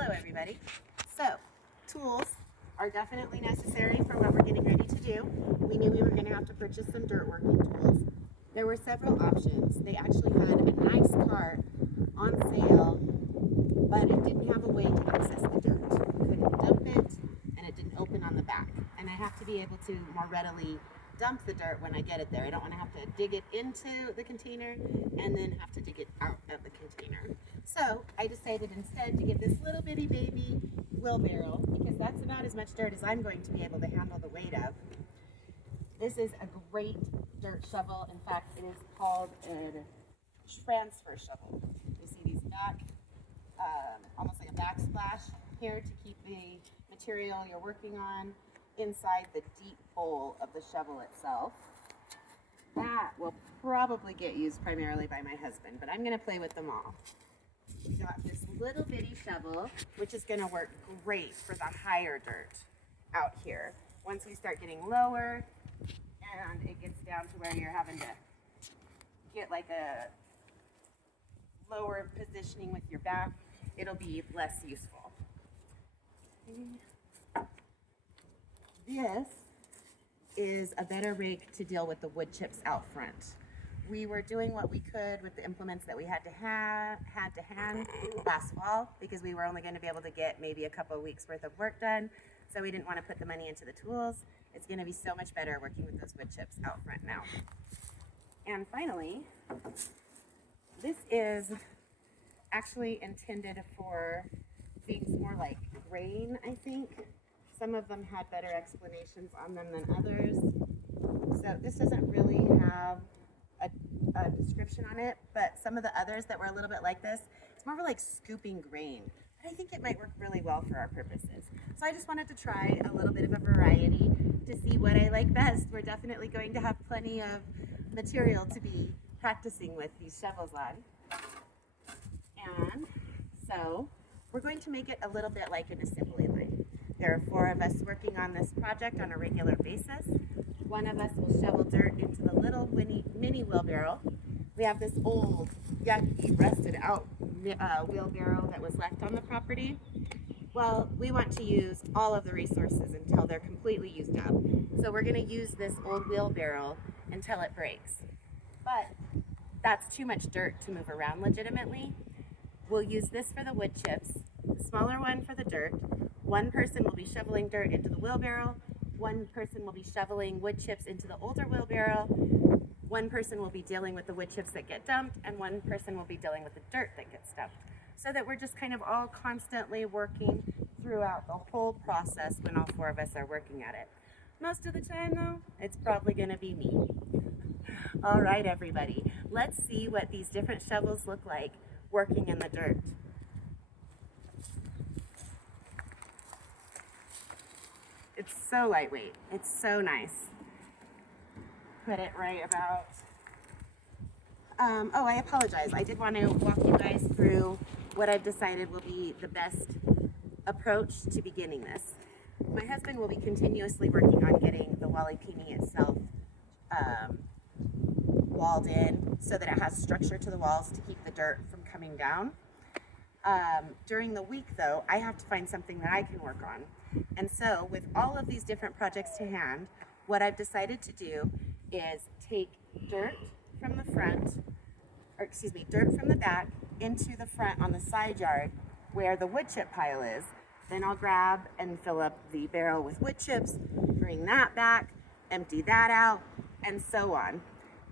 Hello everybody. So, tools are definitely necessary for what we're getting ready to do. We knew we were going to have to purchase some dirt working tools. There were several options. They actually had a nice cart on sale, but it didn't have a way to access the dirt. You couldn't dump it, and it didn't open on the back. And I have to be able to more readily dump the dirt when I get it there. I don't want to have to dig it into the container and then have to dig it out of the container. So I decided instead to get this little bitty baby wheelbarrow, because that's about as much dirt as I'm going to be able to handle the weight of. This is a great dirt shovel. In fact, it is called a transfer shovel. You see these back, almost like a backsplash here to keep the material you're working on inside the deep bowl of the shovel itself. That will probably get used primarily by my husband, but I'm going to play with them all. We've got this little bitty shovel, which is going to work great for the higher dirt out here. Once we start getting lower and it gets down to where you're having to get like a lower positioning with your back, it'll be less useful. This is a better rake to deal with the wood chips out front. We were doing what we could with the implements that we had to hand last fall, because we were only going to be able to get maybe a couple of weeks worth of work done, so we didn't want to put the money into the tools. It's going to be so much better working with those wood chips out front now. And finally, this is actually intended for things more like grain, I think. Some of them had better explanations on them than others. So this doesn't really have a description on it, but some of the others that were a little bit like this, it's more like scooping grain. But I think it might work really well for our purposes. So I just wanted to try a little bit of a variety to see what I like best. We're definitely going to have plenty of material to be practicing with these shovels on. And so we're going to make it a little bit like an assembly line. There are 4 of us working on this project on a regular basis. One of us will shovel dirt into the little mini wheelbarrow. We have this old, yucky, rusted out wheelbarrow that was left on the property. Well, we want to use all of the resources until they're completely used up. So we're going to use this old wheelbarrow until it breaks. But that's too much dirt to move around legitimately. We'll use this for the wood chips, the smaller one for the dirt. One person will be shoveling dirt into the wheelbarrow. One person will be shoveling wood chips into the older wheelbarrow. One person will be dealing with the wood chips that get dumped, and one person will be dealing with the dirt that gets dumped. So that we're just kind of all constantly working throughout the whole process when all 4 of us are working at it. Most of the time, though, it's probably going to be me. All right, everybody, let's see what these different shovels look like working in the dirt. It's so lightweight. It's so nice. Put it right about... oh, I apologize. I did want to walk you guys through what I've decided will be the best approach to beginning this. My husband will be continuously working on getting the Walipini itself walled in so that it has structure to the walls to keep the dirt from coming down. During the week, though, I have to find something that I can work on. And so, with all of these different projects to hand, what I've decided to do is take dirt from the front, dirt from the back into the front on the side yard where the wood chip pile is. Then I'll grab and fill up the barrel with wood chips, bring that back, empty that out, and so on.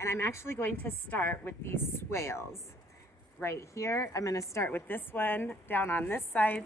And I'm actually going to start with these swales. Right here, I'm going to start with this one down on this side.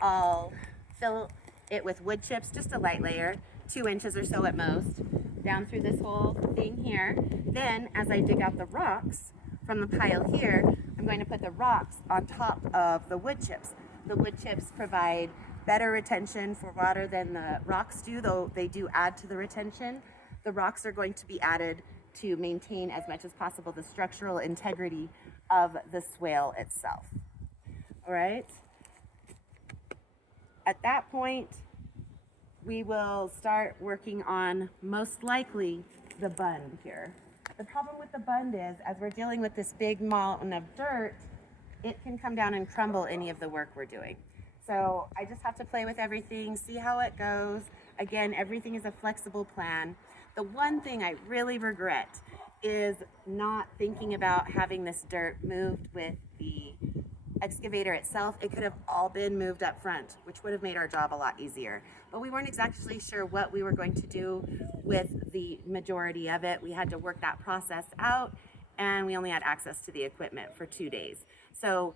I'll fill it with wood chips, just a light layer, 2 inches or so at most, down through this whole thing here. Then, as I dig out the rocks from the pile here, I'm going to put the rocks on top of the wood chips. The wood chips provide better retention for water than the rocks do, though they do add to the retention. The rocks are going to be added to maintain as much as possible the structural integrity of the swale itself. All right? At that point, we will start working on, most likely, the bund here. The problem with the bund is, as we're dealing with this big mountain of dirt, it can come down and crumble any of the work we're doing. So I just have to play with everything, see how it goes. Again, everything is a flexible plan. The one thing I really regret is not thinking about having this dirt moved with the excavator itself. It could have all been moved up front, which would have made our job a lot easier. But we weren't exactly sure what we were going to do with the majority of it. We had to work that process out, and we only had access to the equipment for 2 days. So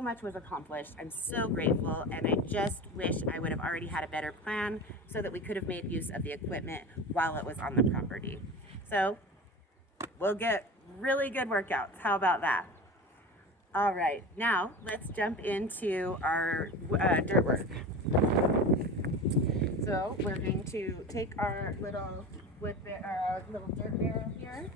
much was accomplished. I'm so grateful, and I just wish I would have already had a better plan so that we could have made use of the equipment while it was on the property. So we'll get really good workouts. How about that? All right, now let's jump into our dirt work. So we're going to take our little little dirt barrel here.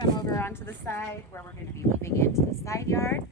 Come over onto the side where we're going to be moving into the side yard.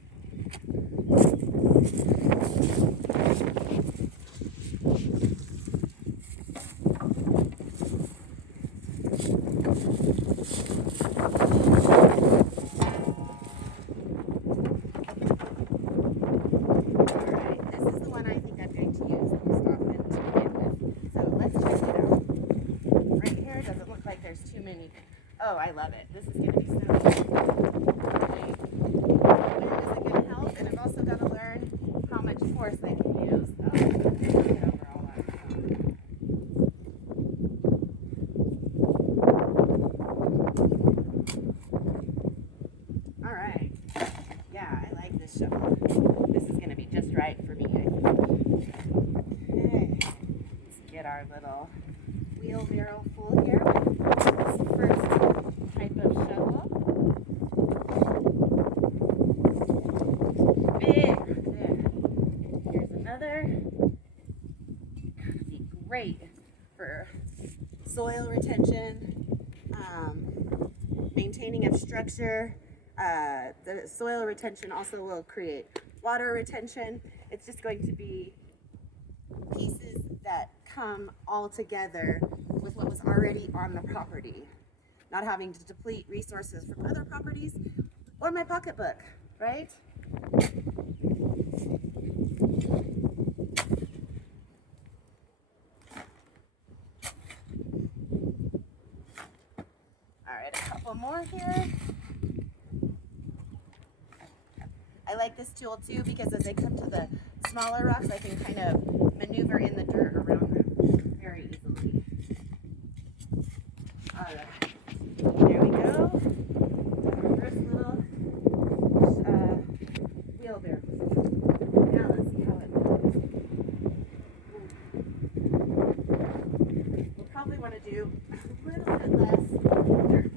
Oh, I love it. This is going to be so good. Okay. Wind isn't going to help, and I've also got to learn how much force I can use. Oh, I'm going to get over all that stuff. All right. Yeah, I like this shovel. This is going to be just right for me, I think. Okay. Let's get our little wheelbarrow full here. This first type of shovel. Big. There. Here's another. That'd be great for soil retention, maintaining of structure. The soil retention also will create water retention. It's just going to be pieces that come all together with what was already on the property, not having to deplete resources from other properties or my pocketbook, right? All right, a couple more here. I like this tool too because as I come to the smaller rocks, I can kind of maneuver in the dirt around them very easily. All right, there we go. First little wheelbarrow. Now let's see how it goes. We'll probably want to do a little bit less dirt.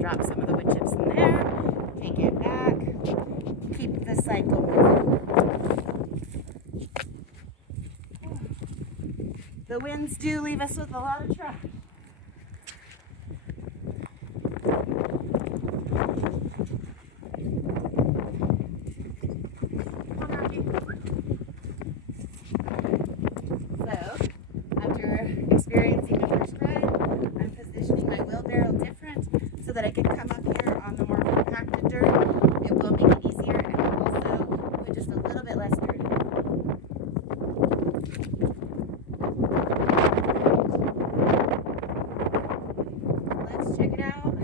Drop some of the wood chips in there, take it back, keep the cycle moving. The winds do leave us with a lot of trash. So, after experiencing the first ride, I'm positioning my wheelbarrow different so that I can come up here on the more compacted dirt. It will make it easier, and I'll also put just a little bit less dirt in. Let's check it out.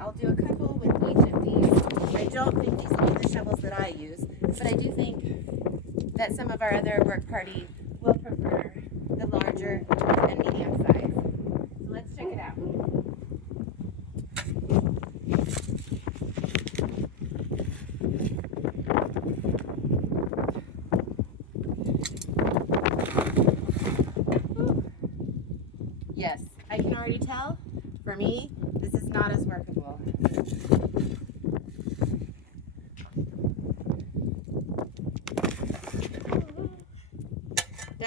I'll do a couple with each of these. I don't think these will be the shovels that I use, but I do think that some of our other work party will prefer the larger and medium size. So let's check it out. Yes, I can already tell, for me, this is not as workable.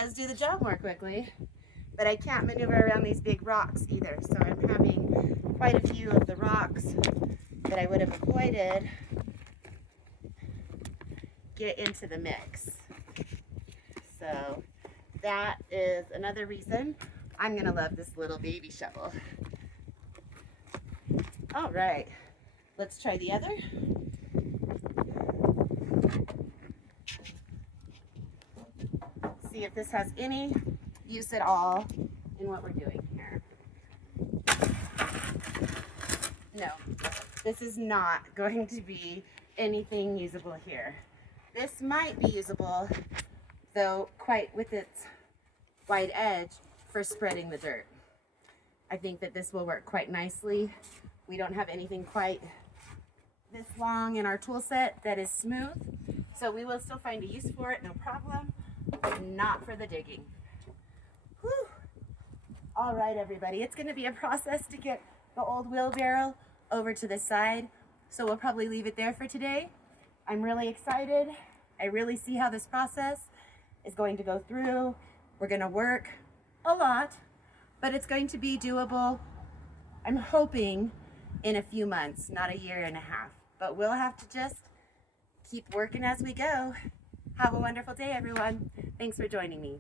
does do the job more quickly, but I can't maneuver around these big rocks either. So I'm having quite a few of the rocks that I would have avoided get into the mix. So that is another reason I'm gonna love this little baby shovel. All right, let's try the other. See if this has any use at all in what we're doing here. No, this is not going to be anything usable here. This might be usable, though, quite with its wide edge for spreading the dirt. I think that this will work quite nicely. We don't have anything quite this long in our tool set that is smooth, so we will still find a use for it, no problem, but not for the digging. Whew. All right, everybody, it's gonna be a process to get the old wheelbarrow over to the side, so we'll probably leave it there for today. I'm really excited. I really see how this process is going to go through. We're gonna work a lot, but it's going to be doable, I'm hoping, in a few months, not a year and a half. But we'll have to just keep working as we go. Have a wonderful day, everyone. Thanks for joining me.